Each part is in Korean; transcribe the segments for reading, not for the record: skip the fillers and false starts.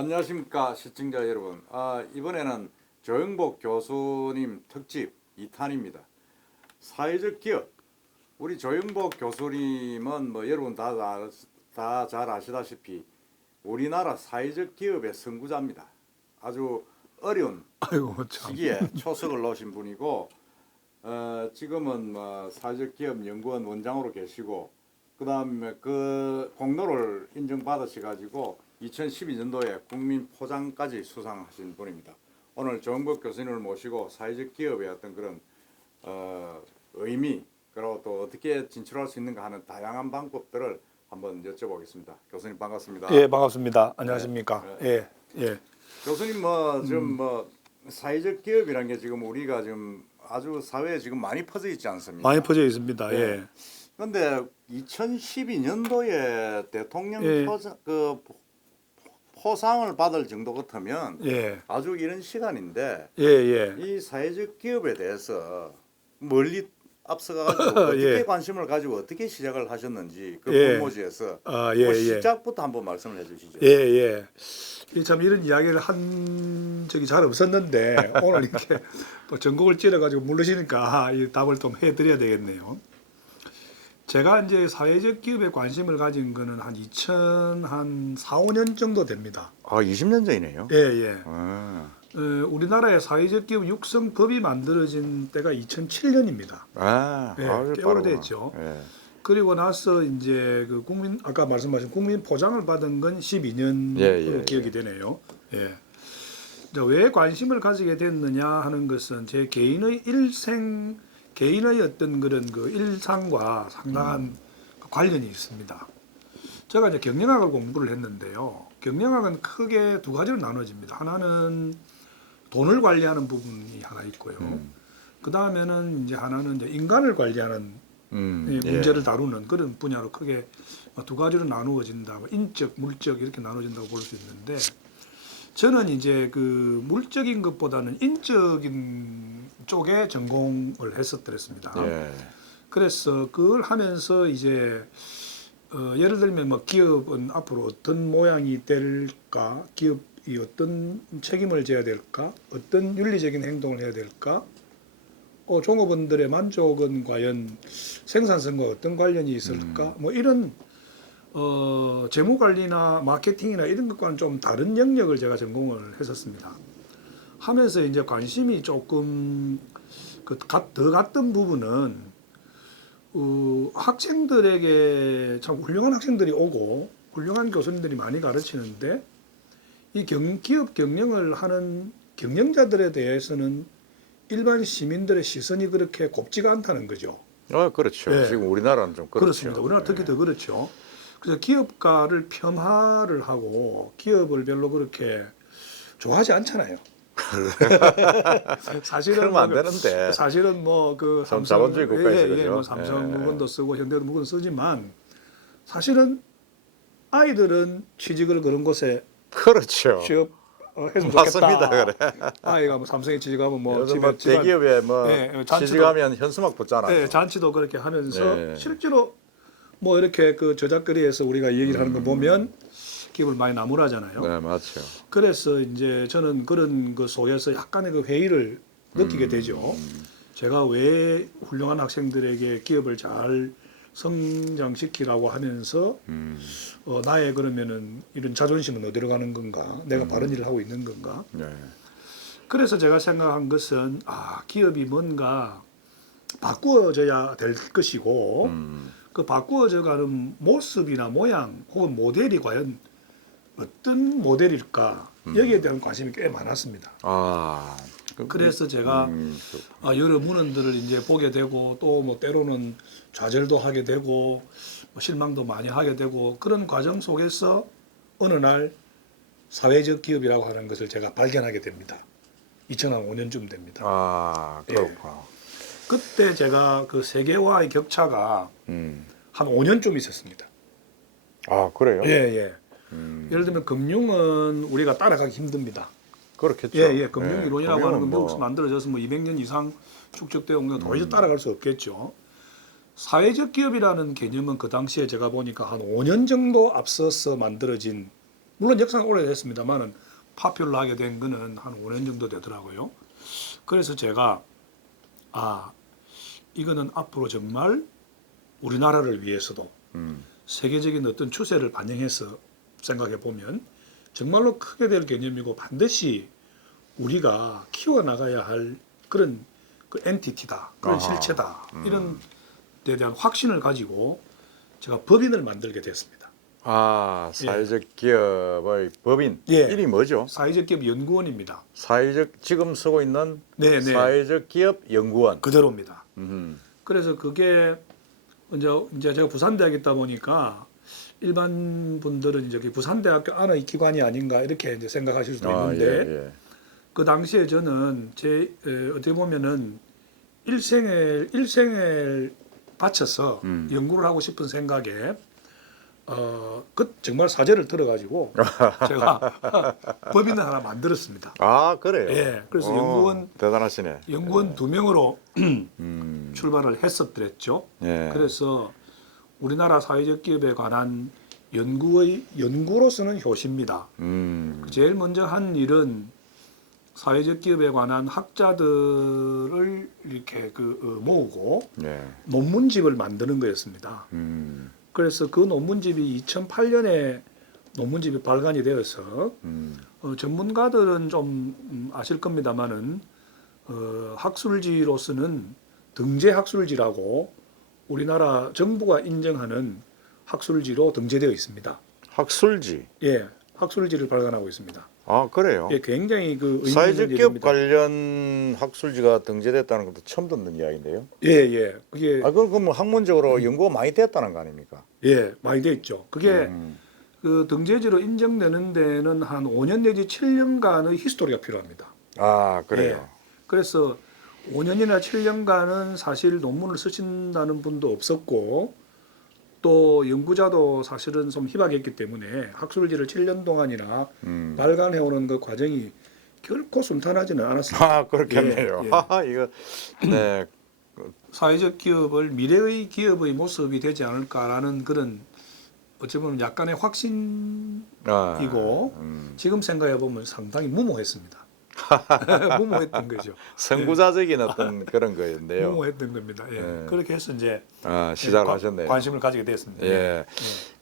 안녕하십니까 시청자 여러분. 이번에는 조영복 교수님 특집 2탄입니다. 사회적 기업. 우리 조영복 교수님은 뭐 여러분 다 잘 아시다시피 우리나라 사회적 기업의 선구자입니다. 아주 어려운 아이고 참. 시기에 초석을 놓으신 분이고 지금은 뭐 사회적 기업 연구원 원장으로 계시고 그다음에 그 공로를 인정받으셔가지고 2012년도에 국민 포장까지 수상하신 분입니다. 오늘 조영복 교수님을 모시고 사회적 기업의 어떤 그런 의미 그리고 또 어떻게 진출할 수 있는가 하는 다양한 방법들을 한번 여쭤보겠습니다. 교수님 반갑습니다. 예, 반갑습니다. 안녕하십니까? 네. 예. 교수님 뭐 지금 뭐 사회적 기업이라는 게 지금 우리가 지금 아주 사회에 지금 많이 퍼져 있지 않습니까? 많이 퍼져 있습니다. 예. 그런데 2012년도에 대통령 예. 포상을 받을 정도 같으면 예. 아주 이런 시간인데 예. 이 사회적 기업에 대해서 멀리 앞서가지고 어떻게 예. 관심을 가지고 어떻게 시작을 하셨는지 그 예. 본모지에서 예. 시작부터 한번 말씀을 해주시죠. 예. 참 이런 이야기를 한 적이 잘 없었는데 오늘 이렇게 또 전곡을 찌려가지고 물으시니까 이 답을 좀 해드려야 되겠네요. 제가 이제 사회적 기업에 관심을 가진 거는 한 2004, 5년 정도 됩니다. 20년 전이네요. 예. 우리나라의 사회적 기업 육성법이 만들어진 때가 2007년입니다. 꽤 오래됐죠. 그리고 나서 이제 그 아까 말씀하신 국민 포장을 받은 건 12년으로 기억이 되네요. 이제 왜 관심을 가지게 됐느냐 하는 것은 제 개인의 개인의 어떤 그런 그 일상과 상당한 관련이 있습니다. 제가 이제 경영학을 공부를 했는데요. 경영학은 크게 두 가지로 나눠집니다. 하나는 돈을 관리하는 부분이 하나 있고요. 그 다음에는 이제 하나는 이제 인간을 관리하는 문제를 다루는 그런 분야로 크게 두 가지로 나누어진다고, 인적, 물적 이렇게 나눠진다고 볼 수 있는데, 저는 이제 그 물적인 것보다는 인적인 쪽에 전공을 했었더랬습니다. 그래서 그걸 하면서 이제 예를 들면 뭐 기업은 앞으로 어떤 모양이 될까, 기업이 어떤 책임을 져야 될까, 어떤 윤리적인 행동을 해야 될까, 종업원들의 만족은 과연 생산성과 어떤 관련이 있을까, 뭐 이런 재무 관리나 마케팅이나 이런 것과는 좀 다른 영역을 제가 전공을 했었습니다. 하면서 이제 관심이 조금 더 갔던 부분은 학생들에게 참 훌륭한 학생들이 오고 훌륭한 교수님들이 많이 가르치는데 이 기업 경영을 하는 경영자들에 대해서는 일반 시민들의 시선이 그렇게 곱지가 않다는 거죠. 그렇죠. 예. 지금 우리나라는 좀 그렇죠. 그렇습니다. 우리나라 특히 더 그렇죠. 그래서 기업가를 폄하를 하고 기업을 별로 그렇게 좋아하지 않잖아요. 사실은 그러면 안 되는데. 사실은 뭐 그 자본주의 국가에서 그죠. 뭐 삼성 물건도 쓰고 현대 물건 쓰지만 사실은 아이들은 취직을 그런 곳에 그렇죠. 취업 했으면 맞습니다. 좋겠다. 그래. 아이가 뭐 삼성에 취직하면 뭐 요즘 뭐 대기업에 뭐 취직하면 현수막 붙잖아요. 잔치도 그렇게 하면서 실제로 뭐 이렇게 그 저작거리에서 우리가 얘기를 하는 거 보면 기업을 많이 나무라잖아요. 네, 맞죠. 그래서 이제 저는 그런 그 속에서 약간의 그 회의를 느끼게 되죠. 제가 왜 훌륭한 학생들에게 기업을 잘 성장시키라고 하면서 나의 그러면은 이런 자존심은 어디로 가는 건가? 내가 바른 일을 하고 있는 건가? 그래서 제가 생각한 것은 기업이 뭔가 바꾸어져야 될 것이고 그 바꾸어져가는 모습이나 모양 혹은 모델이 과연 어떤 모델일까 여기에 대한 관심이 꽤 많았습니다. 그래서 제가 여러 문헌들을 이제 보게 되고 또 뭐 때로는 좌절도 하게 되고 뭐 실망도 많이 하게 되고 그런 과정 속에서 어느 날 사회적 기업이라고 하는 것을 제가 발견하게 됩니다. 2005년쯤 됩니다. 그렇구나. 그때 제가 그 세계화의 격차가 한 5년쯤 있었습니다. 그래요? 예를 들면 금융은 우리가 따라가기 힘듭니다. 그렇겠죠. 금융 이론이라고 하는 건 미국에서 만들어져서 뭐 200년 이상 축적되어 온 건 도저히 따라갈 수 없겠죠. 사회적 기업이라는 개념은 그 당시에 제가 보니까 한 5년 정도 앞서서 만들어진 물론 역사가 오래됐습니다만은 파퓰러하게 된 거는 한 5년 정도 되더라고요. 그래서 제가 이거는 앞으로 정말 우리나라를 위해서도 세계적인 어떤 추세를 반영해서 생각해 보면 정말로 크게 될 개념이고 반드시 우리가 키워나가야 할 그런 그 엔티티다, 그런 실체다 이런 데 대한 확신을 가지고 제가 법인을 만들게 됐습니다. 사회적 기업의 법인 예. 이름이 뭐죠? 사회적 기업 연구원입니다. 사회적 지금 쓰고 있는 네네. 사회적 기업 연구원. 그대로입니다. 음. 그래서 그게 이제 제가 부산대학에 있다 보니까 일반 분들은 이제 부산대학교 안의 기관이 아닌가 이렇게 이제 생각하실 수도 있는데 예. 그 당시에 저는 어떻게 보면은 일생을 바쳐서 연구를 하고 싶은 생각에 정말 사제를 들어가지고 제가 법인을 하나 만들었습니다. 그래요? 예, 그래서 연구원 대단하시네. 연구원 2명으로 출발을 했었더랬죠. 예. 그래서 우리나라 사회적 기업에 관한 연구로서는 효시입니다. 제일 먼저 한 일은 사회적 기업에 관한 학자들을 이렇게 모으고 예. 논문집을 만드는 거였습니다. 그래서 그 논문집이 2008년에 논문집이 발간이 되어서 전문가들은 좀 아실 겁니다만은 학술지로서는 등재 학술지라고 우리나라 정부가 인정하는 학술지로 등재되어 있습니다. 학술지. 예, 학술지를 발간하고 있습니다. 그래요? 예, 굉장히 그 의미 사회적 있는 기업 일입니다. 관련 학술지가 등재됐다는 것도 처음 듣는 이야기인데요. 예. 그게 그럼 학문적으로 연구가 많이 됐다는 거 아닙니까? 예, 많이 돼 있죠. 그게 그 등재지로 인정되는 데는 한 5년 내지 7년간의 히스토리가 필요합니다. 그래요. 예. 그래서 5년이나 7년간은 사실 논문을 쓰신다는 분도 없었고 또 연구자도 사실은 좀 희박했기 때문에 학술지를 7년 동안이나 발간해오는 그 과정이 결코 순탄하지는 않았습니다. 그렇겠네요. 예. 이거 네. 사회적 기업을 미래의 기업의 모습이 되지 않을까라는 그런 어찌 보면 약간의 확신이고 지금 생각해 보면 상당히 무모했습니다. 무모했던 거죠. 선구자적인 어떤 그런 거였는데요. 무모했던 겁니다. 예. 네. 그렇게 해서 이제 시작을 하셨네요. 관심을 가지게 됐습니다. 예.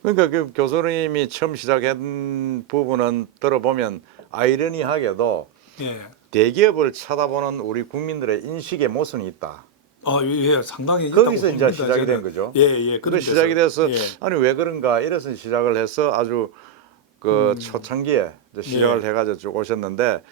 그러니까 그 교수님이 처음 시작한 부분은 들어보면 아이러니하게도 예. 대기업을 쳐다보는 우리 국민들의 인식의 모순이 있다. 예, 상당히 거기서 있다고 이제 봅니다, 시작이 저는. 된 거죠. 예. 그 시작이 돼서 예. 아니 왜 그런가 이래서 시작을 해서 아주 그 초창기에 시작을 해가지고 쭉 오셨는데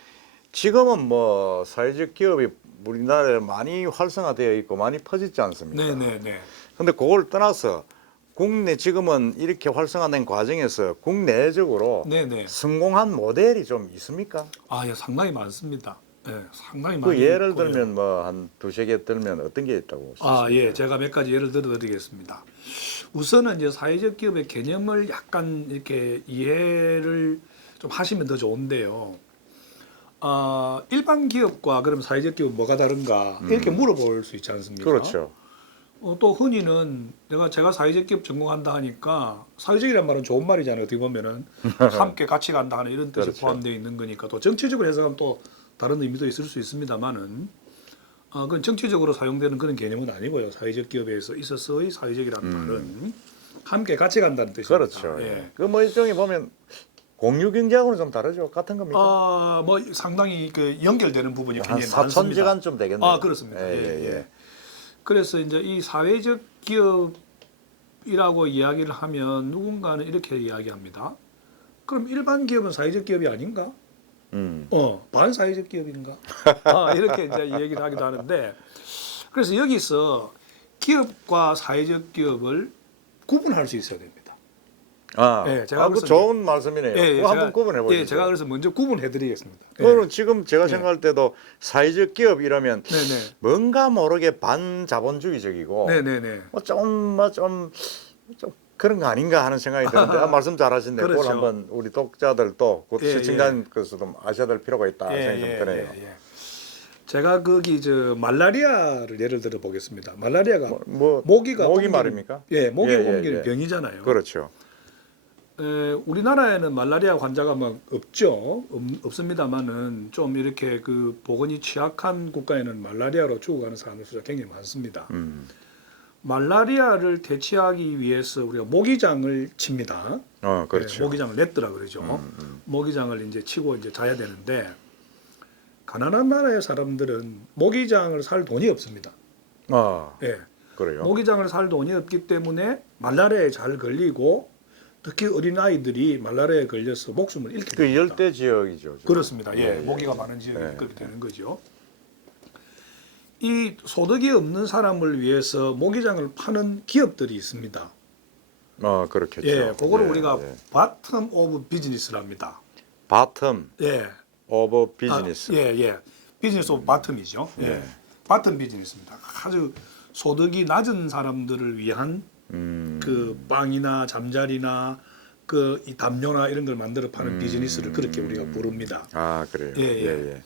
지금은 뭐 사회적 기업이 우리나라에 많이 활성화되어 있고 많이 퍼지지 않습니까? 네. 근데 그걸 떠나서 국내 지금은 이렇게 활성화된 과정에서 국내적으로 네네. 성공한 모델이 좀 있습니까? 예, 상당히 많습니다. 예, 상당히 그 많이 예를 있고요. 들면 뭐 한 두세 개 들면 어떤 게 있다고? 예, 제가 몇 가지 예를 들어드리겠습니다. 우선은 이제 사회적 기업의 개념을 약간 이렇게 이해를 좀 하시면 더 좋은데요. 일반 기업과 그럼 사회적 기업은 뭐가 다른가 이렇게 물어볼 수 있지 않습니까? 그렇죠. 또 흔히는 제가 사회적 기업 전공한다 하니까 사회적이란 말은 좋은 말이잖아요. 어떻게 보면은 함께 같이 간다 하는 이런 뜻이 그렇죠. 포함되어 있는 거니까 또 정치적으로 해석하면 또 다른 의미도 있을 수 있습니다만은 그건 정치적으로 사용되는 그런 개념은 아니고요. 사회적 기업에서 있어서의 사회적이라는 말은 함께 같이 간다는 뜻입니다. 그렇죠. 예. 그 뭐 일종의 보면 공유 경제하고는 좀 다르죠. 같은 겁니까? 뭐 상당히 그 연결되는 부분이 한 굉장히 많습니다. 4천지간쯤 되겠네요. 그렇습니다. 예. 그래서 이제 이 사회적 기업이라고 이야기를 하면 누군가는 이렇게 이야기합니다. 그럼 일반 기업은 사회적 기업이 아닌가? 반사회적 기업인가? 이렇게 이제 얘기를 하기도 하는데 그래서 여기서 기업과 사회적 기업을 구분할 수 있어야 됩니다. 제가 그 좋은 말씀이네요. 그거 한번 구분해 보시죠. 제가 그래서 먼저 구분해드리겠습니다. 그거는 지금 제가 생각할 때도 사회적 기업 이러면 네네. 뭔가 모르게 반자본주의적이고 네네네. 좀 그런 거 아닌가 하는 생각이 드는데 말씀 잘하시네요. 그렇죠. 그걸 한번 우리 독자들도 곧 예, 시청자님께서도 좀 아셔야 될 필요가 있다 생각이 좀 드네요. 제가 거기 말라리아를 예를 들어 보겠습니다. 말라리아가 모기 옮기는- 말입니까? 예, 모기 예, 옮기는 예. 병이잖아요. 그렇죠. 우리나라에는 말라리아 환자가 막 없죠. 없습니다만은 좀 이렇게 그 보건이 취약한 국가에는 말라리아로 죽어가는 사람들 수가 굉장히 많습니다. 말라리아를 퇴치하기 위해서 우리가 모기장을 칩니다. 그렇죠. 모기장을 냈더라 그러죠. 모기장을 이제 치고 이제 자야 되는데 가난한 나라의 사람들은 모기장을 살 돈이 없습니다. 예. 그래요. 모기장을 살 돈이 없기 때문에 말라리아에 잘 걸리고 특히 어린 아이들이 말라리아에 걸려서 목숨을 잃게 그 됩니다. 열대 지역이죠. 그렇습니다. 예, 모기가 많은 지역이 예. 그렇게 되는 거죠. 이 소득이 없는 사람을 위해서 모기장을 파는 기업들이 있습니다. 그렇겠죠. 예, 그거를 예, 우리가 예. 바텀 오브 비즈니스랍니다. 바텀 예, 오브 비즈니스. 예. 비즈니스 오브 바텀이죠. 예. 바텀 비즈니스입니다. 아주 소득이 낮은 사람들을 위한 그 빵이나 잠자리나 그 이 담요나 이런 걸 만들어 파는 비즈니스를 그렇게 우리가 부릅니다. 그래요. 예.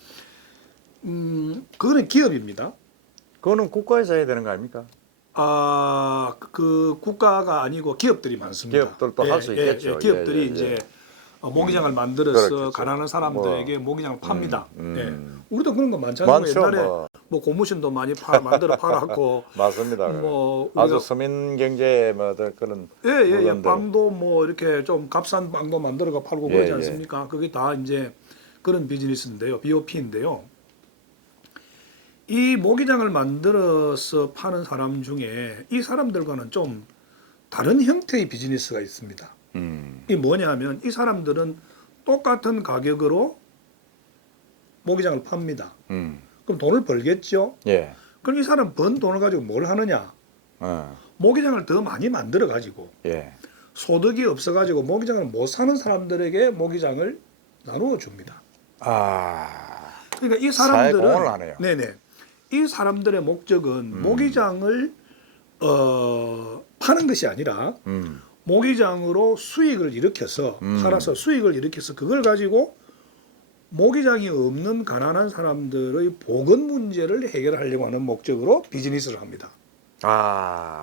그거는 기업입니다. 그거는 국가에서 해야 되는 거 아닙니까? 그 국가가 아니고 기업들이 많습니다. 기업들도 할 수 있겠죠. 기업들이 예. 이제 모기장을 만들어서 그렇겠죠. 가난한 사람들에게 모기장을 팝니다. 예. 우리도 그런 거 많잖아요. 많죠, 옛날에 뭐 고무신도 많이 만들어 팔았고 맞습니다. 뭐 아주 우리가 서민 경제에 뭐 그런 예. 물건들. 빵도 뭐 이렇게 좀 값싼 빵도 만들어가 팔고 그러지 않습니까? 그게 다 이제 그런 비즈니스인데요. BOP인데요. 이 모기장을 만들어서 파는 사람 중에 이 사람들과는 좀 다른 형태의 비즈니스가 있습니다. 이 뭐냐면 이 사람들은 똑같은 가격으로 모기장을 팝니다. 그럼 돈을 벌겠죠? 예. 그럼 이 사람 번 돈을 가지고 뭘 하느냐? 모기장을 더 많이 만들어 가지고 예. 소득이 없어 가지고 모기장을 못 사는 사람들에게 모기장을 나누어 줍니다. 그러니까 이 사람들은 사회공헌을 하네요. 네네. 이 사람들의 목적은 모기장을 파는 것이 아니라 모기장으로 수익을 일으켜서 팔아서 수익을 일으켜서 그걸 가지고 모기장이 없는 가난한 사람들의 보건 문제를 해결하려고 하는 목적으로 비즈니스를 합니다.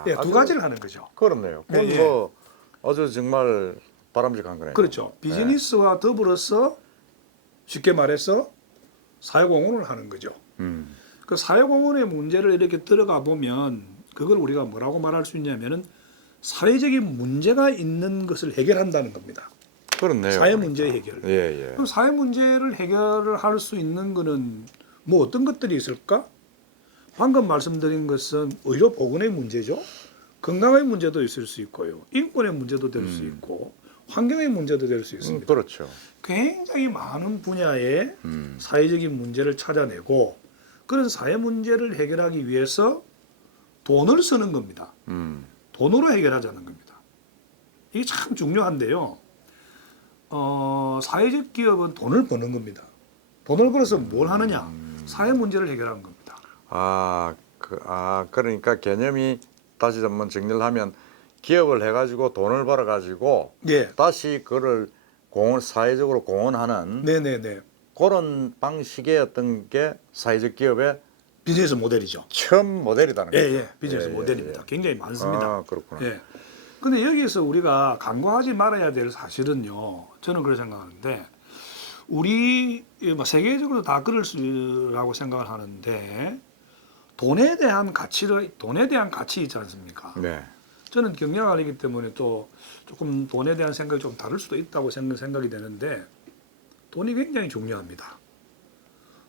예, 두 가지를 하는 거죠. 그렇네요. 그건 예. 뭐 아주 정말 바람직한 거네요. 그렇죠. 비즈니스와 더불어서 쉽게 말해서 사회공헌을 하는 거죠. 그 사회공헌의 문제를 이렇게 들어가 보면 그걸 우리가 뭐라고 말할 수 있냐면은 사회적인 문제가 있는 것을 해결한다는 겁니다. 그렇네요. 사회 문제 해결. 예. 그럼 사회 문제를 해결을 할 수 있는 거는 뭐 어떤 것들이 있을까? 방금 말씀드린 것은 의료 보건의 문제죠. 건강의 문제도 있을 수 있고요. 인권의 문제도 될 수 있고 환경의 문제도 될 수 있습니다. 그렇죠. 굉장히 많은 분야의 사회적인 문제를 찾아내고 그런 사회 문제를 해결하기 위해서 돈을 쓰는 겁니다. 돈으로 해결하자는 겁니다. 이게 참 중요한데요. 사회적 기업은 돈을 버는 겁니다. 돈을 벌어서 뭘 하느냐? 사회 문제를 해결하는 겁니다. 그러니까 개념이 다시 한번 정리를 하면 기업을 해가지고 돈을 벌어가지고 예. 다시 그를 사회적으로 공헌하는 네네네. 그런 방식의 어떤 게 사회적 기업의 비즈니스 모델이죠. 처음 모델이라는 거죠. 예. 비즈니스 모델입니다. 굉장히 많습니다. 그렇구나. 예. 근데 여기서 우리가 간과하지 말아야 될 사실은요. 저는 그렇게 생각하는데 우리 세계적으로 다 그럴수라고 생각을 하는데 돈에 대한 가치 있지 않습니까? 네. 저는 경영학이기 때문에 또 조금 돈에 대한 생각이 좀 다를 수도 있다고 생각이 되는데 돈이 굉장히 중요합니다.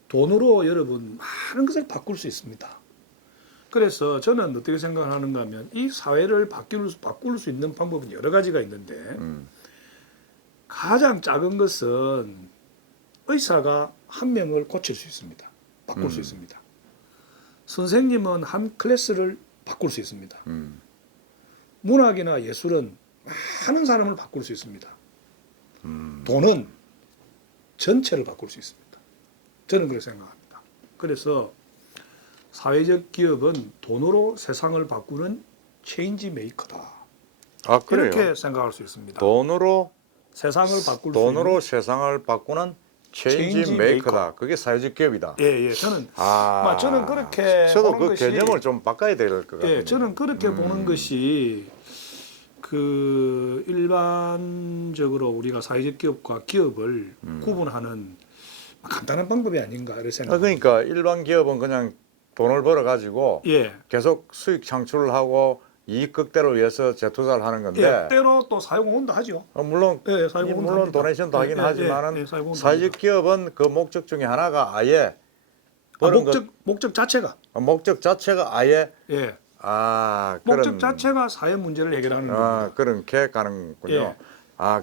돈으로 여러분 많은 것을 바꿀 수 있습니다. 그래서 저는 어떻게 생각을 하는가 하면 이 사회를 바꿀 수 있는 방법은 여러 가지가 있는데 가장 작은 것은 의사가 한 명을 고칠 수 있습니다. 바꿀 수 있습니다. 선생님은 한 클래스를 바꿀 수 있습니다. 문학이나 예술은 많은 사람을 바꿀 수 있습니다. 돈은 전체를 바꿀 수 있습니다. 저는 그렇게 생각합니다. 그래서 사회적 기업은 돈으로 세상을 바꾸는 체인지 메이커다. 그래요? 이렇게 생각할 수 있습니다. 돈으로 세상을 바꿀 돈으로 수 세상을 바꾸는 체인지 체인지 메이커다. 메이커. 그게 사회적 기업이다. 예. 저는 그렇게 저도 보는 그 것이 개념을 좀 바꿔야 될 것 같아요. 저는 그렇게 보는 것이 그 일반적으로 우리가 사회적 기업과 기업을 구분하는 간단한 방법이 아닌가 이런 생각. 그러니까 일반 기업은 그냥 돈을 벌어 가지고 예. 계속 수익 창출을 하고 이익 극대로 위해서 재투자를 하는 건데 예. 때로 또 사용원도 하죠. 물론 예, 사용원도 물론 합니다. 도네이션도 하긴 예, 하지만은 사용원도 사회적 합니다. 기업은 그 목적 중에 하나가 아예 버는 목적 자체가 목적 자체가 아예 예. 그런 목적 자체가 사회 문제를 해결하는 겁니다. 그렇게 가는군요. 예.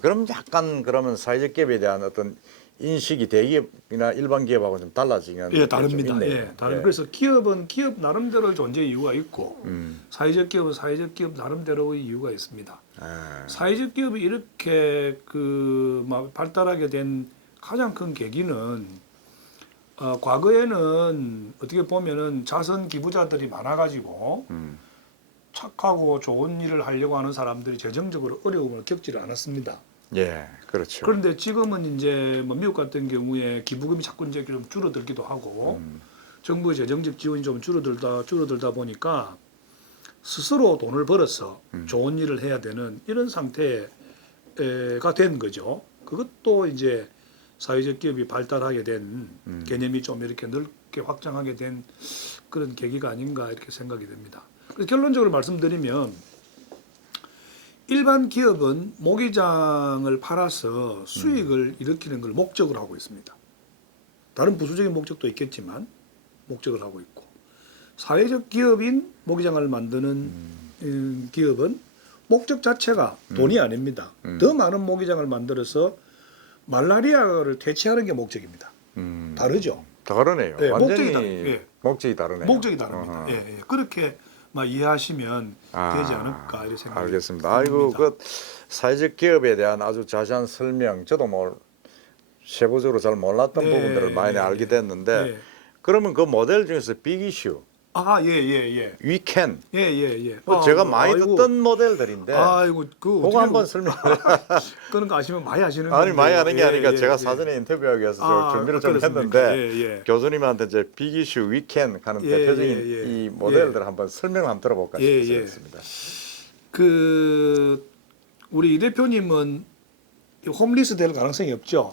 그럼 약간 그러면 사회적 기업에 대한 어떤 인식이 대기업이나 일반 기업하고 좀 달라지는 예, 게 다릅니다. 좀 있네요. 예, 그래서 기업은 기업 나름대로의 존재 이유가 있고 음. 사회적 기업은 사회적 기업 나름대로의 이유가 있습니다. 아, 사회적 기업이 이렇게 막 발달하게 된 가장 큰 계기는 과거에는 어떻게 보면은 자선 기부자들이 많아가지고 착하고 좋은 일을 하려고 하는 사람들이 재정적으로 어려움을 겪지를 않았습니다. 예, 그렇죠. 그런데 지금은 이제 뭐 미국 같은 경우에 기부금이 자꾸 이제 좀 줄어들기도 하고 정부의 재정적 지원이 좀 줄어들다 보니까 스스로 돈을 벌어서 좋은 일을 해야 되는 이런 상태가 된 거죠. 그것도 이제 사회적 기업이 발달하게 된 개념이 좀 이렇게 넓게 확장하게 된 그런 계기가 아닌가 이렇게 생각이 됩니다. 그래서 결론적으로 말씀드리면 일반 기업은 모기장을 팔아서 수익을 일으키는 걸 목적으로 하고 있습니다. 다른 부수적인 목적도 있겠지만 목적을 하고 있고 사회적 기업인 모기장을 만드는 기업은 목적 자체가 돈이 아닙니다. 더 많은 모기장을 만들어서 말라리아를 퇴치하는 게 목적입니다. 다르죠. 다르네요. 네, 완전히 목적이 다르네요. 목적이 다릅니다. 예. 그렇게 이해하시면 되지 않을까 이렇게 생각합니다. 알겠습니다. 아이고 그 사회적 기업에 대한 아주 자세한 설명 저도 뭐 세부적으로 잘 몰랐던 부분들을 많이 알게 됐는데 그러면 그 모델 중에서 빅 이슈 예. 위켄 예. 제가 많이 듣던 모델들인데 그거 한번 설명해 그런 거 아시면 많이 아시는 아니 건데. 많이 아는 게 아니라 제가 사전에 인터뷰하기 위해서 좀 준비를 좀 했는데 교수님한테 이제 빅 이슈 위켄 하는 대표적인 이 모델들을 한번 설명을 한번 들어볼까 싶습니다. 우리 이 대표님은 홈리스 될 가능성이 없죠.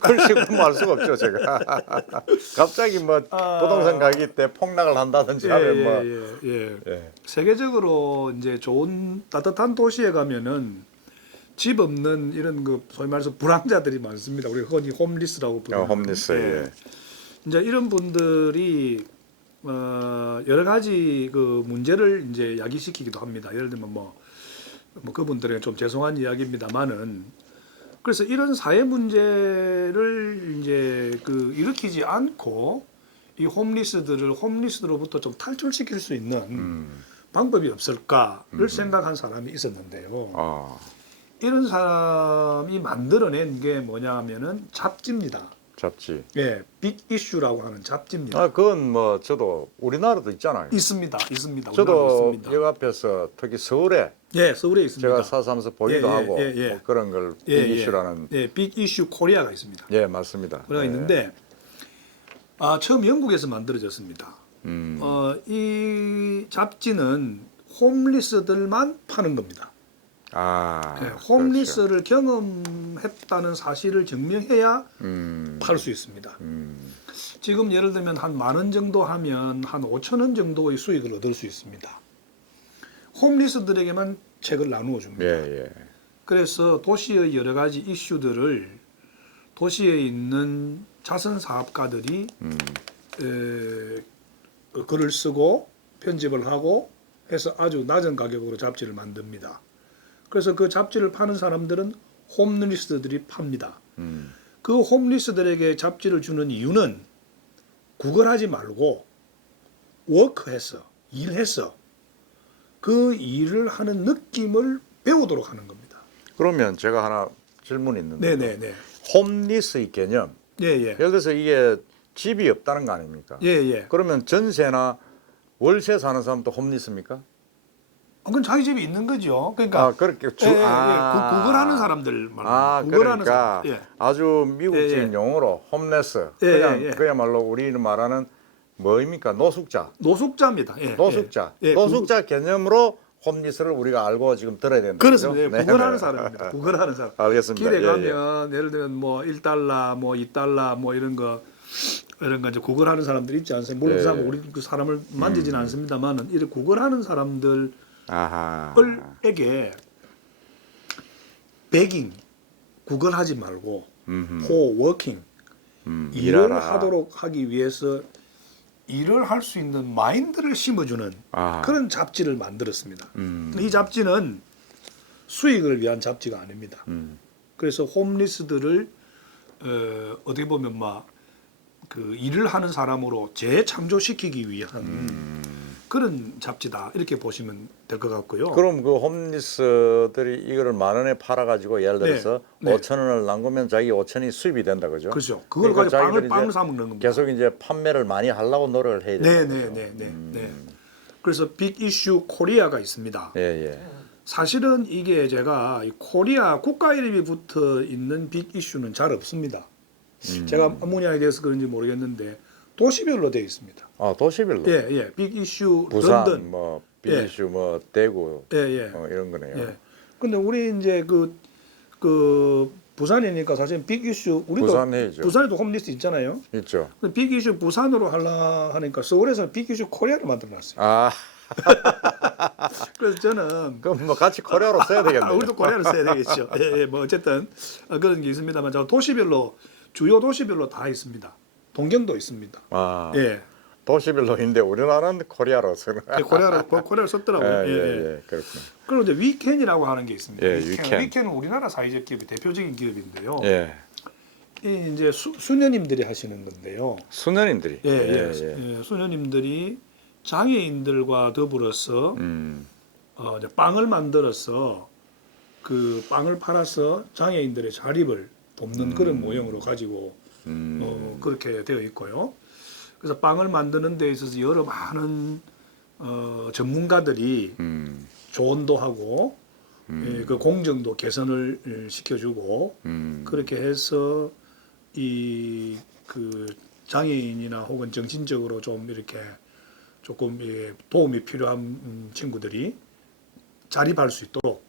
글쎄 알 수가 없죠 제가. 갑자기 뭐 부동산 가격이 때 폭락을 한다든지 하면 세계적으로 이제 좋은 따뜻한 도시에 가면은 집 없는 이런 소위 말해서 불황자들이 많습니다. 우리가 흔히 홈리스라고 부르는. 홈리스. 이제 이런 분들이 여러 가지 문제를 이제 야기시키기도 합니다. 예를 들면 뭐 그분들에게 좀 죄송한 이야기입니다만은. 그래서 이런 사회 문제를 이제 일으키지 않고 이 홈리스로부터 좀 탈출시킬 수 있는 방법이 없을까를 생각한 사람이 있었는데요. 이런 사람이 만들어낸 게 뭐냐 하면은 잡지입니다. 잡지. 예, 빅 이슈라고 하는 잡지입니다. 그건 뭐 저도 우리나라도 있잖아요. 있습니다. 저도 여기 앞에서 특히 서울에 서울에 있습니다. 제가 사서하면서 보기도 하고 뭐 그런 걸 빅 이슈라는 빅 이슈 코리아가 있습니다. 예, 맞습니다. 코리아가 있는데 처음 영국에서 만들어졌습니다. 이 잡지는 홈리스들만 파는 겁니다. 홈리스를 경험했다는 사실을 증명해야 팔 수 있습니다. 지금 예를 들면 한 10,000원 정도 하면 한 5,000원 정도의 수익을 얻을 수 있습니다. 홈리스들에게만 책을 나누어 줍니다. 그래서 도시의 여러 가지 이슈들을 도시에 있는 자선 사업가들이 글을 쓰고 편집을 하고 해서 아주 낮은 가격으로 잡지를 만듭니다. 그래서 그 잡지를 파는 사람들은 홈리스들이 팝니다. 그 홈리스들에게 잡지를 주는 이유는 구걸하지 말고 워크해서 일해서 그 일을 하는 느낌을 배우도록 하는 겁니다. 그러면 제가 하나 질문이 있는데 네네네. 홈리스의 개념 예를 들어서 이게 집이 없다는 거 아닙니까? 그러면 전세나 월세 사는 사람도 홈리스입니까? 그건 자기 집이 있는 거죠. 그러니까 그렇게 구걸하는 사람들 말입니다. 구걸하는 그러니까 사람. 아주 미국적인 용어로 홈레스 그야말로 우리는 말하는 뭐입니까? 노숙자. 노숙자입니다. 노숙자 개념으로 홈리스를 우리가 알고 지금 들어야 된다. 그렇습니다. 그죠? 구걸하는 사람입니다. 구걸하는 사람. 알겠습니다. 길에 예, 가면 예를 들면 뭐 1달러, 뭐 2달러, 뭐 이런 거 이제 구걸하는 사람들 있지 않습니까? 물론 그 사람 우리 그 사람을 만지지는 않습니다만은 이렇게 구걸하는 사람들에게 베깅 구걸하지 말고 워킹 일을 일하라. 하도록 하기 위해서 일을 할 수 있는 마인드를 심어주는 그런 잡지를 만들었습니다. 이 잡지는 수익을 위한 잡지가 아닙니다. 그래서 홈리스들을 어떻게 보면 막 그 일을 하는 사람으로 재창조시키기 위한 그런 잡지다 이렇게 보시면 될 것 같고요. 그럼 그 홈리스들이 이거를 10,000원에 팔아가지고 예를 들어서 네. 5,000원을 남기면 자기 5,000원이 수입이 된다 그죠? 그렇죠. 그걸 그러니까 가지고 자기들이 빵을 이제 사 먹는 겁니다. 계속 이제 판매를 많이 하려고 노력을 해야 된다. 네. 그래서 빅 이슈 코리아가 있습니다. 예. 사실은 이게 제가 이 코리아 국가 이름이 붙어 있는 빅 이슈는 잘 없습니다. 제가 아모니아에 대해서 그런지 모르겠는데 도시별로 되어 있습니다. 아 도시별로. 예. 빅 이슈 부산, 런던. 뭐 빅 이슈, 뭐 대구, 예. 이런 거네요. 예. 근데 우리 이제 그 부산이니까 사실 빅 이슈 우리도 부산 해야죠. 부산에도 홈리스트 있잖아요. 있죠. 근데 빅 이슈 부산으로 하려 하니까 서울에서 빅 이슈 코리아를 만들어놨어요. 아 그래서 저는 그럼 뭐 같이 코리아로 써야 되겠네요. 우리도 코리아를 써야 되겠죠. 예. 뭐 어쨌든 그런 게 있습니다만 저 도시별로 주요 도시별로 다 있습니다. 동경도 있습니다. 아 예. 도시별로인데 우리나라는 코리아로 쓰는. 코리아를 썼더라고요. 예, 그렇군요. 그리고 이제 위켄이라고 하는 게 있습니다. 예, 위켄. 위켄은 우리나라 사회적 기업의 대표적인 기업인데요. 예. 이 이제 수녀님들이 하시는 건데요. 수녀님들이. 수녀님들이 장애인들과 더불어서 이제 빵을 만들어서 그 빵을 팔아서 장애인들의 자립을 돕는 그런 모형으로 가지고 그렇게 되어 있고요. 그래서 빵을 만드는 데 있어서 여러 많은 전문가들이 조언도 하고 그 공정도 개선을 시켜주고 그렇게 해서 이 그 장애인이나 혹은 정신적으로 좀 이렇게 조금 도움이 필요한 친구들이 자립할 수 있도록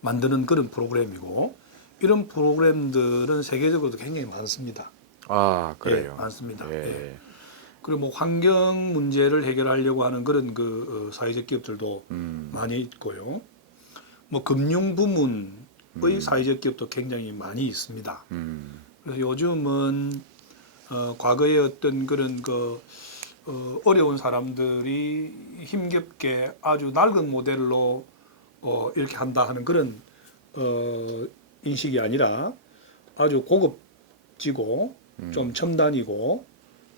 만드는 그런 프로그램이고 이런 프로그램들은 세계적으로도 굉장히 많습니다. 아 그래요. 예, 많습니다. 예. 예. 그리고 뭐 환경 문제를 해결하려고 하는 그런 그 사회적 기업들도 많이 있고요. 뭐 금융 부문의 사회적 기업도 굉장히 많이 있습니다. 그래서 요즘은 과거에 어떤 그런 그 어려운 사람들이 힘겹게 아주 낡은 모델로 이렇게 한다 하는 그런 인식이 아니라 아주 고급지고 좀 첨단이고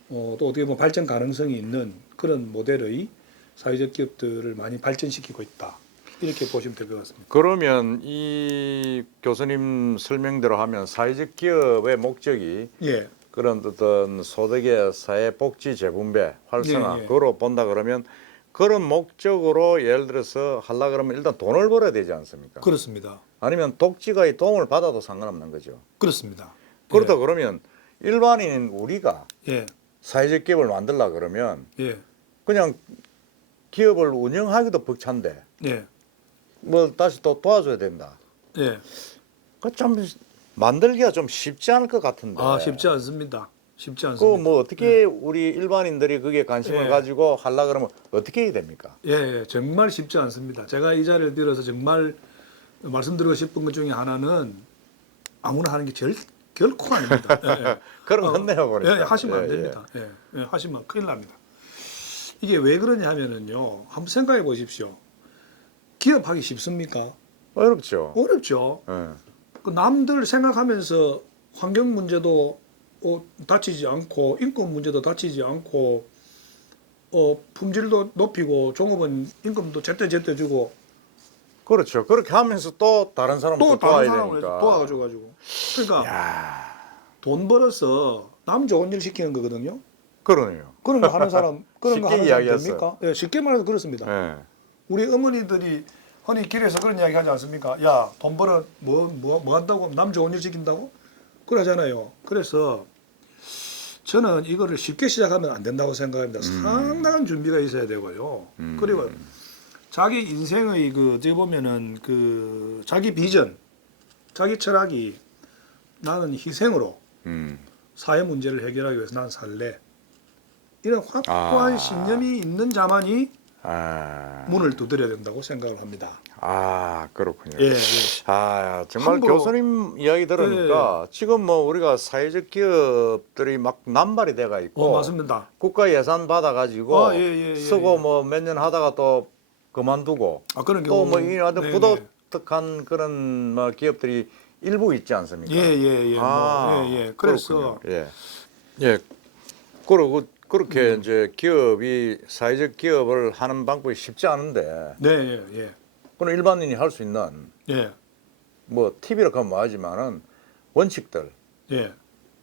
또 어떻게 보면 발전 가능성이 있는 그런 모델의 사회적 기업들을 많이 발전시키고 있다. 이렇게 보시면 될 것 같습니다. 그러면 이 교수님 설명대로 하면 사회적 기업의 목적이 예. 그런 어떤 소득의 사회복지 재분배 활성화 예, 예. 그로 본다 그러면 그런 목적으로 예를 들어서 하려 그러면 일단 돈을 벌어야 되지 않습니까? 그렇습니다. 아니면 독지가의 도움을 받아도 상관없는 거죠. 그렇습니다. 그렇다 그러면 일반인 우리가 예. 사회적 기업을 만들려 그러면 예. 그냥 기업을 운영하기도 벅찬데 예. 뭐 다시 또 도와줘야 된다. 예. 그 참 만들기가 좀 쉽지 않을 것 같은데. 쉽지 않습니다. 쉽지 그 않습니다. 뭐 어떻게 우리 일반인들이 그게 관심을 예. 가지고 하려 그러면 어떻게 해야 됩니까? 예, 정말 쉽지 않습니다. 제가 이 자리를 빌어서 정말 말씀드리고 싶은 것 중에 하나는 아무나 하는 게 결코 아닙니다. 예. 그런 건네요 보니까. 예, 하시면 안 됩니다. 예, 하시면 큰일 납니다. 이게 왜 그러냐 하면은요. 한번 생각해 보십시오. 기업하기 쉽습니까? 어렵죠. 어렵죠. 예. 그 남들 생각하면서 환경 문제도 다치지 않고 인권 문제도 다치지 않고 품질도 높이고 종업원 임금도 제때 주고 그렇죠. 그렇게 하면서 또 다른 사람도 또 다른 도와야 사람을 되니까. 도와가지고 그러니까 야, 돈 벌어서 남 좋은 일 시키는 거거든요. 그러네요. 그런 거 하는 사람 그런 거 쉽게 하는 사람 이야기했어요. 됩니까? 예, 쉽게 말해서 그렇습니다. 예. 우리 어머니들이 흔히 길에서 그런 이야기 하지 않습니까? 야, 돈 벌어 뭐 한다고 남 좋은 일 시킨다고 그러잖아요. 그래서 저는 이거를 쉽게 시작하면 안 된다고 생각합니다. 상당한 준비가 있어야 되고요. 그리고 자기 인생의 그 어떻게 보면은 그 자기 비전, 자기 철학이 나는 희생으로 사회 문제를 해결하기 위해서 난 살래. 이런 확고한 신념이 있는 자만이 문을 두드려야 된다고 생각을 합니다. 그렇군요. 예, 예. 정말 함부로, 교수님 이야기 들으니까 지금 뭐 우리가 사회적 기업들이 막 남발이 돼가 있고 맞습니다. 국가 예산 받아가지고 예, 쓰고 뭐 몇 년 하다가 또 그만두고 그런 또 뭐 경우, 이 완전 부도덕한 그런 뭐 기업들이 일부 있지 않습니까? 예. 그래서 그리고 그렇게 이제 기업이 사회적 기업을 하는 방법이 쉽지 않은데 그건 일반인이 할 수 있는 뭐 TV로 하면 뭐하지만은 원칙들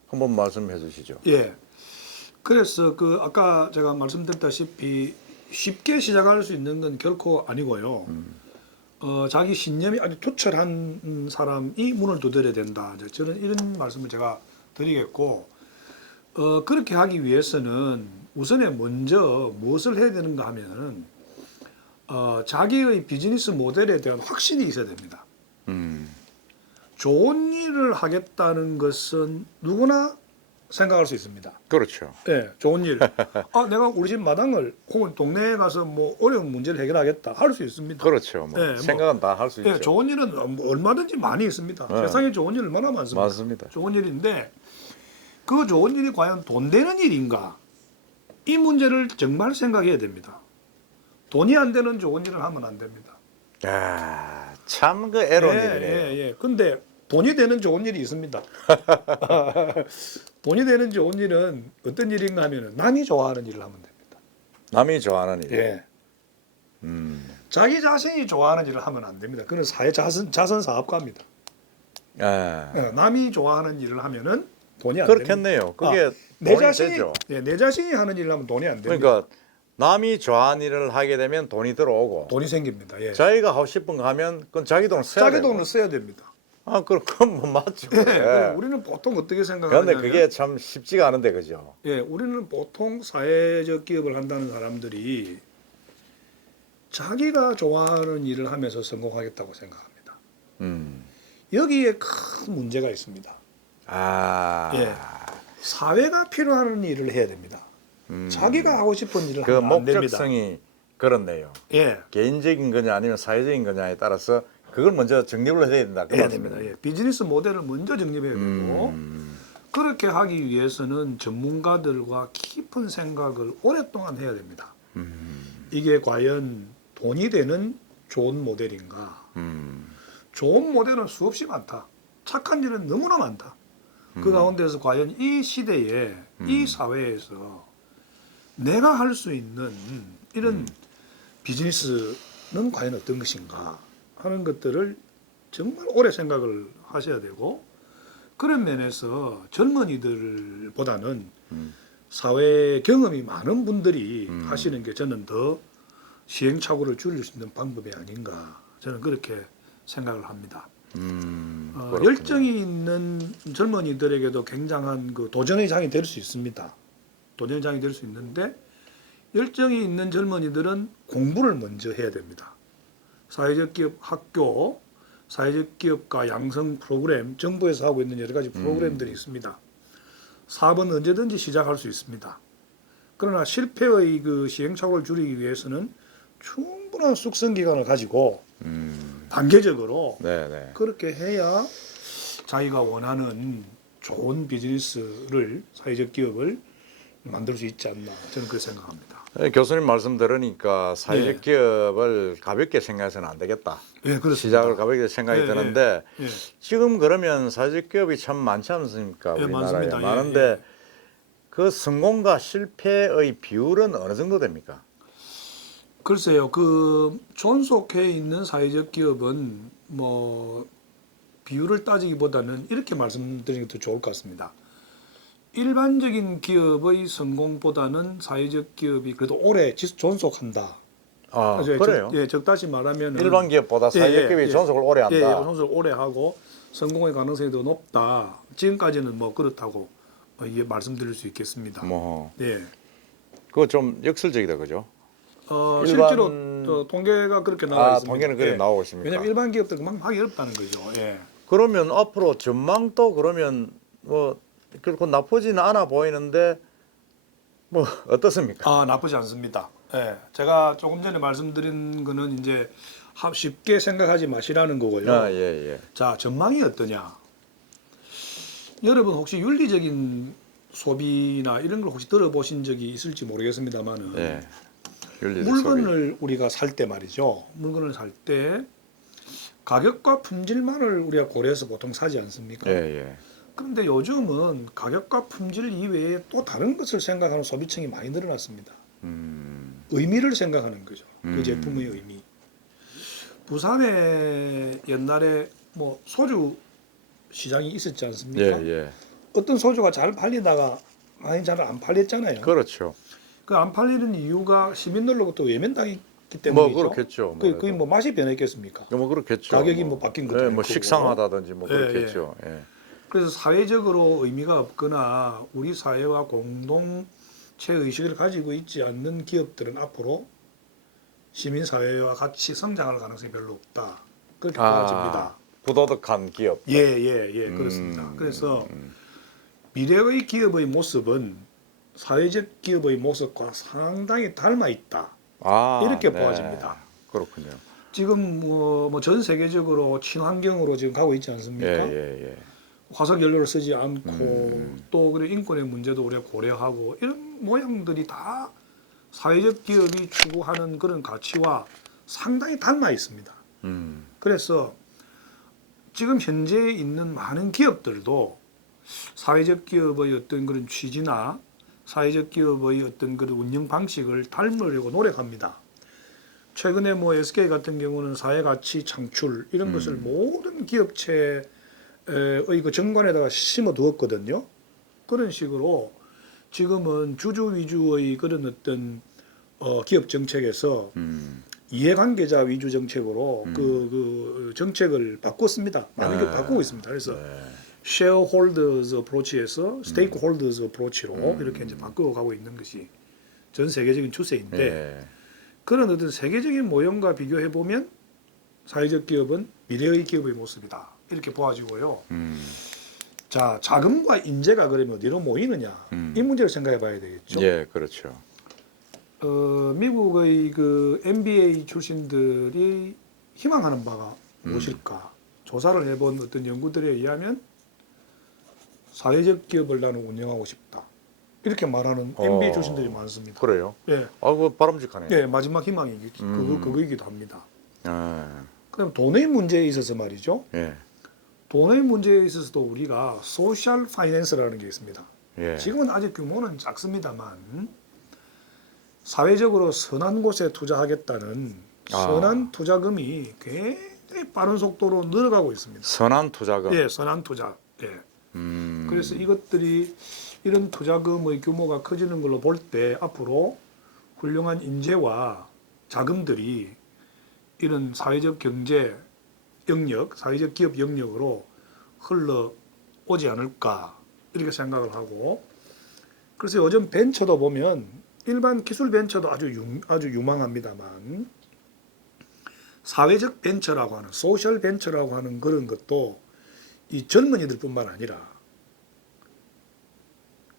한번 말씀해 주시죠. 그래서 그 아까 제가 말씀드렸다시피 쉽게 시작할 수 있는 건 결코 아니고요. 자기 신념이 아주 투철한 사람이 문을 두드려야 된다. 저는 이런 말씀을 제가 드리겠고, 그렇게 하기 위해서는 우선에 먼저 무엇을 해야 되는가 하면은 자기의 비즈니스 모델에 대한 확신이 있어야 됩니다. 좋은 일을 하겠다는 것은 누구나 생각할 수 있습니다. 그렇죠. 좋은 일. 내가 우리 집 마당을 혹은 동네에 가서 뭐 어려운 문제를 해결하겠다 할 수 있습니다. 그렇죠. 생각은 다 할 수 있죠. 좋은 일은 얼마든지 많이 있습니다. 세상에 좋은 일 얼마나 많습니까? 맞습니다. 좋은 일인데 그 좋은 일이 과연 돈 되는 일인가? 이 문제를 정말 생각해야 됩니다. 돈이 안 되는 좋은 일을 하면 안 됩니다. 참 그 애로운 일이네요. 근데 돈이 되는 좋은 일이 있습니다. 돈이 되는 좋은 일은 어떤 일인가 하면 남이 좋아하는 일을 하면 됩니다. 남이 좋아하는 일. 자기 자신이 좋아하는 일을 하면 안 됩니다. 그건 자선 사업가입니다. 남이 좋아하는 일을 하면은 돈이 안 됩니다. 그렇겠네요. 그게 내 돈이 자신이 되죠. 내 자신이 하는 일을 하면 돈이 안 됩니다. 그러니까 남이 좋아하는 일을 하게 되면 돈이 들어오고 돈이 생깁니다. 자기가 하고 싶은 거 하면 그건 자기 돈을 써야 자기 되고. 돈을 써야 됩니다. 그럼 뭐 맞죠. 우리는 보통 어떻게 생각하냐면 그런데 그게 참 쉽지가 않은데 그죠. 우리는 보통 사회적 기업을 한다는 사람들이 자기가 좋아하는 일을 하면서 성공하겠다고 생각합니다. 여기에 큰 문제가 있습니다. 사회가 필요한 일을 해야 됩니다. 자기가 하고 싶은 일을 하면 안 됩니다. 목적성이 그렇네요. 개인적인 거냐 아니면 사회적인 거냐에 따라서 그걸 먼저 정립을 해야 된다. 해야 됩니다. 비즈니스 모델을 먼저 정립해야 되고 그렇게 하기 위해서는 전문가들과 깊은 생각을 오랫동안 해야 됩니다. 이게 과연 돈이 되는 좋은 모델인가? 좋은 모델은 수없이 많다. 착한 일은 너무나 많다. 그 가운데서 과연 이 시대에 이 사회에서 내가 할 수 있는 이런 비즈니스는 과연 어떤 것인가 하는 것들을 정말 오래 생각을 하셔야 되고 그런 면에서 젊은이들보다는 사회 경험이 많은 분들이 하시는 게 저는 더 시행착오를 줄일 수 있는 방법이 아닌가 저는 그렇게 생각을 합니다. 열정이 있는 젊은이들에게도 굉장한 그 도전의 장이 될 수 있습니다. 도전의 장이 될 수 있는데 열정이 있는 젊은이들은 공부를 먼저 해야 됩니다. 사회적 기업 학교, 사회적 기업가 양성 프로그램, 정부에서 하고 있는 여러 가지 프로그램들이 있습니다. 사업은 언제든지 시작할 수 있습니다. 그러나 실패의 그 시행착오를 줄이기 위해서는 충분한 숙성 기간을 가지고 단계적으로 그렇게 해야 자기가 원하는 좋은 비즈니스를 사회적 기업을 만들 수 있지 않나 저는 그렇게 생각합니다. 교수님 말씀 들으니까 사회적 기업을 가볍게 생각해서는 안 되겠다. 그렇습니다. 시작을 가볍게 생각이 드는데 지금 그러면 사회적 기업이 참 많지 않습니까? 우리나라에 많습니다. 많은데 그 성공과 실패의 비율은 어느 정도 됩니까? 글쎄요, 그 존속해 있는 사회적 기업은 뭐 비율을 따지기보다는 이렇게 말씀드리는 게 더 좋을 것 같습니다. 일반적인 기업의 성공보다는 사회적 기업이 그래도 오래 존속한다. 그래요? 적다시 말하면 일반 기업보다 사회적 기업이 존속을 오래 한다. 존속을 오래 하고 성공의 가능성이 더 높다. 지금까지는 뭐 그렇다고 말씀드릴 수 있겠습니다. 그거 좀 역설적이다, 그죠? 실제로 통계가 그렇게 나와 있습니다. 통계는 그렇게 나오고 있습니까? 왜냐하면 일반 기업들 그만큼 하기 어렵다는 거죠. 예. 그러면 앞으로 전망도 그러면 뭐 그렇고 나쁘지는 않아 보이는데 뭐 어떻습니까? 나쁘지 않습니다. 예. 제가 조금 전에 말씀드린 거는 이제 쉽게 생각하지 마시라는 거고요. 예. 자, 전망이 어떠냐? 여러분 혹시 윤리적인 소비나 이런 걸 혹시 들어보신 적이 있을지 모르겠습니다만은 예. 물건을 우리가 살 때 말이죠. 물건을 살 때 가격과 품질만을 우리가 고려해서 보통 사지 않습니까? 예. 그런데 요즘은 가격과 품질 이외에 또 다른 것을 생각하는 소비층이 많이 늘어났습니다. 의미를 생각하는 거죠. 그 제품의 의미. 부산에 옛날에 뭐 소주 시장이 있었지 않습니까? 예. 어떤 소주가 잘 팔리다가 많이 잘 안 팔렸잖아요. 그렇죠. 그 안 팔리는 이유가 시민들로부터 외면당했기 때문이죠. 뭐 그렇겠죠. 그게 뭐 맛이 변했겠습니까? 뭐 그렇겠죠. 가격이 뭐 바뀐 것도 뭐 아니고. 식상하다든지 뭐 그렇겠죠. 예. 그래서 사회적으로 의미가 없거나 우리 사회와 공동체 의식을 가지고 있지 않는 기업들은 앞으로 시민 사회와 같이 성장할 가능성이 별로 없다. 그렇게 보아집니다. 부도덕한 기업. 예, 그렇습니다. 그래서 미래의 기업의 모습은 사회적 기업의 모습과 상당히 닮아 있다. 이렇게 보아집니다. 그렇군요. 지금 뭐 전 세계적으로 친환경으로 지금 가고 있지 않습니까? 예. 화석 연료를 쓰지 않고 또 그래 인권의 문제도 우리가 고려하고 이런 모양들이 다 사회적 기업이 추구하는 그런 가치와 상당히 닮아 있습니다. 그래서 지금 현재 있는 많은 기업들도 사회적 기업의 어떤 그런 취지나 사회적 기업의 어떤 그런 운영 방식을 닮으려고 노력합니다. 최근에 뭐 SK 같은 경우는 사회가치 창출 이런 것을 모든 기업체의 그 정관에다가 심어 두었거든요. 그런 식으로 지금은 주주 위주의 그런 어떤 기업 정책에서 이해관계자 위주 정책으로 그 정책을 바꿨습니다. 많은 게 바꾸고 있습니다. 그래서 shareholders approach에서 stakeholders approach로 이렇게 이제 바꾸어 가고 있는 것이 전 세계적인 추세인데 그런 어떤 세계적인 모형과 비교해 보면 사회적 기업은 미래의 기업의 모습이다. 이렇게 보아지고요. 자, 자금과 인재가 그러면 어디로 모이느냐? 이 문제를 생각해 봐야 되겠죠. 예, 그렇죠. 미국의 그 MBA 출신들이 희망하는 바가 무엇일까? 조사를 해본 어떤 연구들에 의하면 사회적 기업을 나는 운영하고 싶다. 이렇게 말하는 MBA 출신들이 많습니다. 그래요? 예. 그 바람직하네요. 예, 마지막 희망이 그거이기도 합니다. 아, 그럼 돈의 문제에 있어서 말이죠. 예. 돈의 문제에 있어서도 우리가 소셜 파이낸스라는 게 있습니다. 예. 지금은 아직 규모는 작습니다만 사회적으로 선한 곳에 투자하겠다는 선한 투자금이 굉장히 빠른 속도로 늘어가고 있습니다. 선한 투자금. 예, 선한 투자. 예. 그래서 이것들이 이런 투자금의 규모가 커지는 걸로 볼 때 앞으로 훌륭한 인재와 자금들이 이런 사회적 경제 영역, 사회적 기업 영역으로 흘러오지 않을까 이렇게 생각을 하고 그래서 요즘 벤처도 보면 일반 기술 벤처도 아주 유망합니다만 사회적 벤처라고 하는 소셜 벤처라고 하는 그런 것도 이 젊은이들뿐만 아니라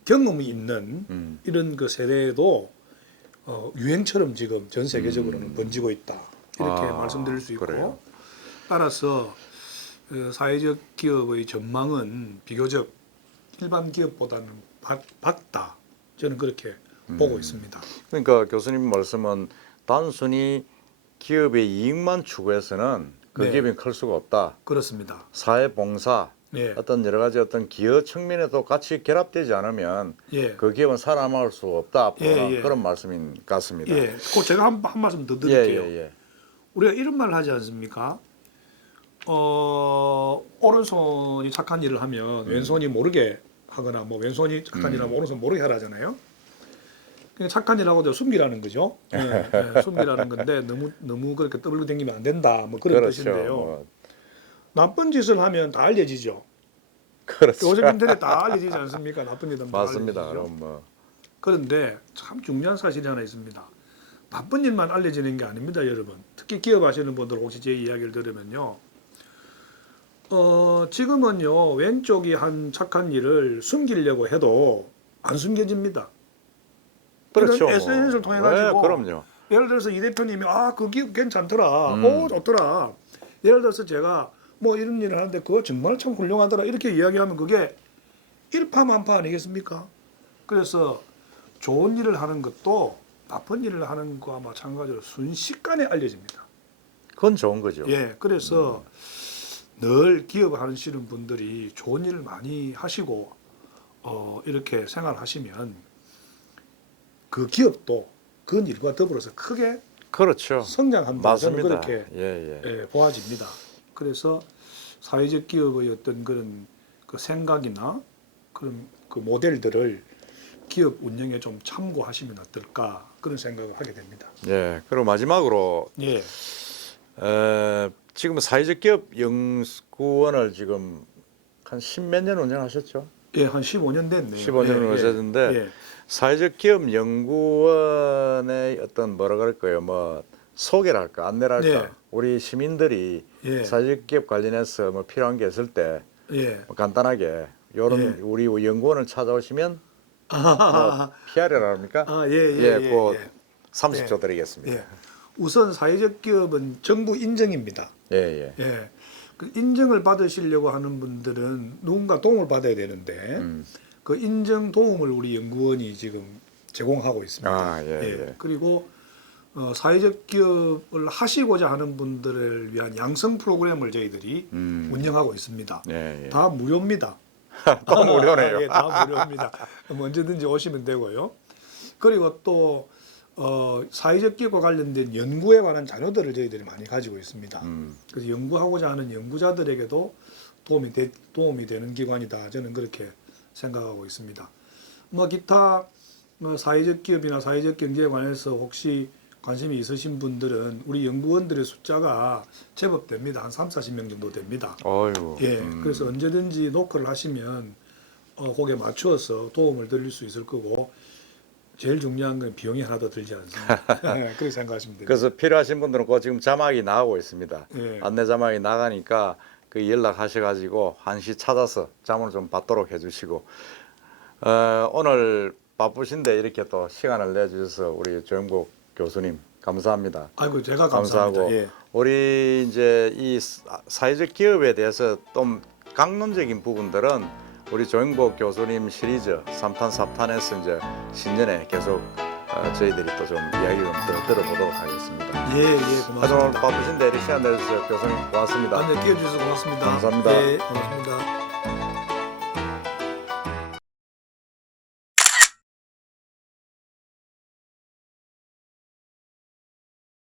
경험이 있는 이런 그 세대에도 유행처럼 지금 전 세계적으로는 번지고 있다 이렇게 말씀드릴 수 있고 그래요? 따라서 사회적 기업의 전망은 비교적 일반 기업보다는 밝다 저는 그렇게 보고 있습니다. 그러니까 교수님 말씀은 단순히 기업의 이익만 추구해서는 그 기업이 클 수가 없다. 그렇습니다. 사회봉사, 어떤 여러 가지 어떤 기여 측면에도 같이 결합되지 않으면 그 기업은 살아남을 수 없다. 앞으로는 그런 말씀인 것 같습니다. 예, 그 제가 한 말씀 더 드릴게요. 우리가 이런 말을 하지 않습니까? 오른손이 착한 일을 하면 왼손이 모르게 하거나 뭐 왼손이 착한 일을 하면 오른손 모르게 하라잖아요. 그냥 착한 일하고도 숨기라는 거죠. 숨기라는 건데 너무 그렇게 떠들고 다니면 안 된다. 뭐 그런 뜻인데요. 나쁜 짓을 하면 다 알려지죠. 그렇죠. 요즘 인터넷 다 알려지지 않습니까? 나쁜 짓은 다 맞습니다. 알려지죠. 그런데 참 중요한 사실이 하나 있습니다. 나쁜 일만 알려지는 게 아닙니다, 여러분. 특히 기업하시는 분들 혹시 제 이야기를 들으면요. 지금은요 왼쪽이 한 착한 일을 숨기려고 해도 안 숨겨집니다. 그렇죠. SNS를 통해 가지고 그럼요. 예를 들어서 이 대표님이 그 기업 괜찮더라, 오 좋더라. 예를 들어서 제가 뭐 이런 일을 하는데 그거 정말 참 훌륭하더라 이렇게 이야기하면 그게 일파만파 아니겠습니까? 그래서 좋은 일을 하는 것도 나쁜 일을 하는 것과 마찬가지로 순식간에 알려집니다. 그건 좋은 거죠. 예, 그래서 늘 기업하시는 분들이 좋은 일을 많이 하시고 이렇게 생활하시면 그 기업도 그 일과 더불어서 크게 그렇죠. 성장한다. 저는 맞습니다. 그렇게 예. 보아집니다. 그래서 사회적 기업의 어떤 그런 그 생각이나 그런 그 모델들을 기업 운영에 좀 참고하시면 어떨까 그런 생각을 하게 됩니다. 예. 그리고 마지막으로 예, 지금 사회적 기업 연구원을 지금 한 10몇 년 운영하셨죠? 예, 한 15년 됐네요. 15년을 하셨는데 사회적 기업 연구원의 어떤 뭐라 그럴까요? 뭐 소개를 할까, 안내를 할까? 네. 우리 시민들이 예, 사회적 기업 관련해서 뭐 필요한 게 있을 때 예. 뭐 간단하게 요런 예. 우리 연구원을 찾아오시면 아, PR이라 합니까? 그 30초 드리겠습니다. 예. 우선 사회적 기업은 정부 인정입니다. 예. 예. 그 인정을 받으시려고 하는 분들은 누군가 도움을 받아야 되는데 그 인정 도움을 우리 연구원이 지금 제공하고 있습니다. 예. 그리고 사회적 기업을 하시고자 하는 분들을 위한 양성 프로그램을 저희들이 운영하고 있습니다. 예. 다 무료입니다. 또 무료네요. 예, 다 무료입니다. 언제든지 오시면 되고요. 그리고 또 사회적 기업과 관련된 연구에 관한 자료들을 저희들이 많이 가지고 있습니다. 그래서 연구하고자 하는 연구자들에게도 도움이 되는 기관이다. 저는 그렇게 생각하고 있습니다. 뭐 기타 사회적 기업이나 사회적 경제에 관해서 혹시 관심이 있으신 분들은 우리 연구원들의 숫자가 제법 됩니다. 한 30-40명 정도 됩니다. 어휴. 예, 그래서 언제든지 노크를 하시면 거기에 맞추어서 도움을 드릴 수 있을 거고 제일 중요한 건 비용이 하나도 들지 않습니다. 그렇게 생각하시면 됩니다. 그래서 필요하신 분들은 그 지금 자막이 나가고 있습니다. 예. 안내 자막이 나가니까 그 연락하셔가지고 한시 찾아서 자문을 좀 받도록 해주시고 오늘 바쁘신데 이렇게 또 시간을 내주셔서 우리 조영국 교수님 감사합니다. 아이고 제가 감사합니다. 감사하고 예. 우리 이제 이 사회적 기업에 대해서 좀 강론적인 부분들은 우리 조영복 교수님 시리즈 3탄 4탄에서 이제 신년에 계속 저희들이 또 좀 이야기 좀 들어보도록 하겠습니다. 예, 하여튼 오늘 고맙습니다. 바쁘신데 이렇게 시간 내주셔서 교수님 고맙습니다. 안내 끼워주셔서 고맙습니다. 감사합니다. 예, 고맙습니다.